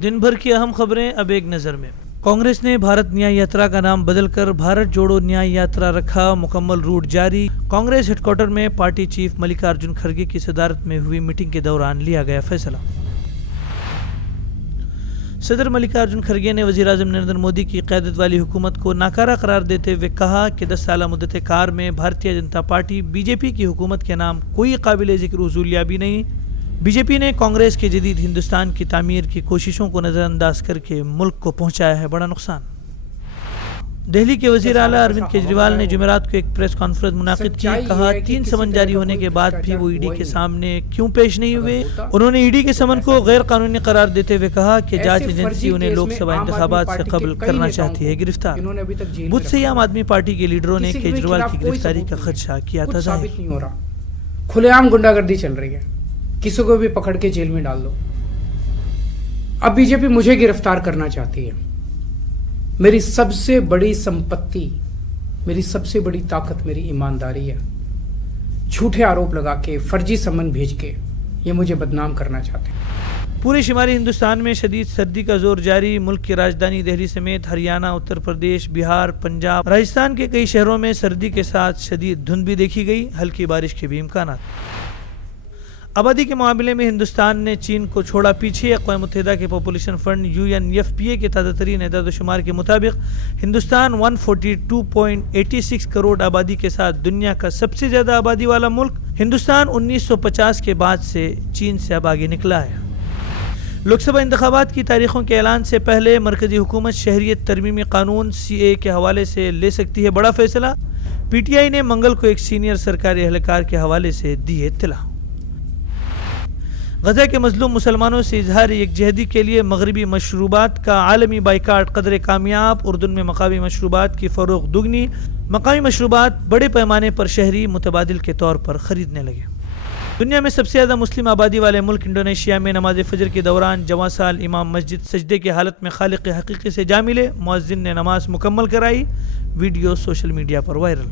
दिन भर की अहम खबरें अब एक नज़र में। कांग्रेस ने भारत न्याय यात्रा का नाम बदलकर भारत जोड़ो न्याय यात्रा रखा, मुकम्मल रूट जारी। कांग्रेस हेडक्वार्टर में पार्टी चीफ मल्लिकार्जुन खड़गे की सदारत में हुई मीटिंग के दौरान लिया गया फैसला। सदर मल्लिकार्जुन खड़गे ने वज़ीर-ए-आज़म नरेंद्र मोदी की क़यादत वाली हुकूमत को नाकारा करार देते हुए कहा कि 10 साल मुद्दत कार में भारतीय जनता पार्टी बीजेपी की हुकूमत के नाम कोई काबिल ज़िक्र हुसूलियाबी नहीं। बीजेपी ने कांग्रेस के जदीद हिंदुस्तान की तामीर की कोशिशों को नज़रअंदाज करके मुल्क को पहुंचाया है बड़ा नुकसान। दिल्ली के वज़ीर आला अरविंद केजरीवाल ने जुमेरात को एक प्रेस कॉन्फ्रेंस मुनाकिद की। कहा 3 समन जारी होने के बाद भी वो ईडी के सामने क्यों पेश नहीं हुए। उन्होंने ईडी के समन को गैर कानूनी करार देते हुए कहा कि जांच एजेंसी उन्हें लोकसभा इंतखाबात से कबल करना चाहती है गिरफ्तार। बुध से ही आम आदमी पार्टी के लीडरों ने केजरीवाल की गिरफ्तारी का खदशा किया था जाहिर। खुलेआम गुंडागर्दी चल रही है, किसी को भी पकड़ के जेल में डाल दो। अब बीजेपी मुझे गिरफ्तार करना चाहती है। मेरी सबसे बड़ी संपत्ति, मेरी सबसे बड़ी ताकत मेरी ईमानदारी है। झूठे आरोप लगा के, फर्जी समन भेज के ये मुझे बदनाम करना चाहते हैं। पूरे शुमारी हिंदुस्तान में शदीद सर्दी का जोर जारी। मुल्क की राजधानी दिल्ली समेत हरियाणा, उत्तर प्रदेश, बिहार, पंजाब, राजस्थान के कई शहरों में सर्दी के साथ शदीद धुंध भी देखी गई। हल्की बारिश के भी इम्कान। आबादी के मामले में हिंदुस्तान ने चीन को छोड़ा पीछे। अक़वाम मुत्तहिदा के पॉपुलेशन फंड UNFPA के ताज़ा तरीन एदाद शुमार के मुताबिक हिंदुस्तान 142.86 करोड़ आबादी के साथ दुनिया का सबसे ज़्यादा आबादी वाला मुल्क। हिंदुस्तान 1950 के बाद से चीन से अब आगे निकला है। लोकसभा इंतखाबात की तारीखों के ऐलान से पहले मरकजी हुकूमत शहरियत तरमीमी कानून CA के हवाले से ले सकती है बड़ा फैसला। PTI ने मंगल को एक सीनियर सरकारी एहलकार के हवाले से दी इत्तला। गजा के मजलूम मुसलमानों से इजहार यकजहती के लिए मगरबी मशरूबात का आलमी बाइकाट कदर कामयाब। उर्दून में मकामी मशरूबात की फ़रोग़ दुगनी। मकामी मशरूबात बड़े पैमाने पर शहरी मुतबादिल के तौर पर ख़रीदने लगे। दुनिया में सबसे ज़्यादा मुस्लिम आबादी वाले मुल्क इंडोनेशिया में नमाज फ़जर के दौरान जवां साल इमाम मस्जिद सजदे की हालत में खालिक हकीकी से जा मिले। मुअज्जिन ने नमाज मुकम्मल कराई। वीडियो सोशल मीडिया पर वायरल।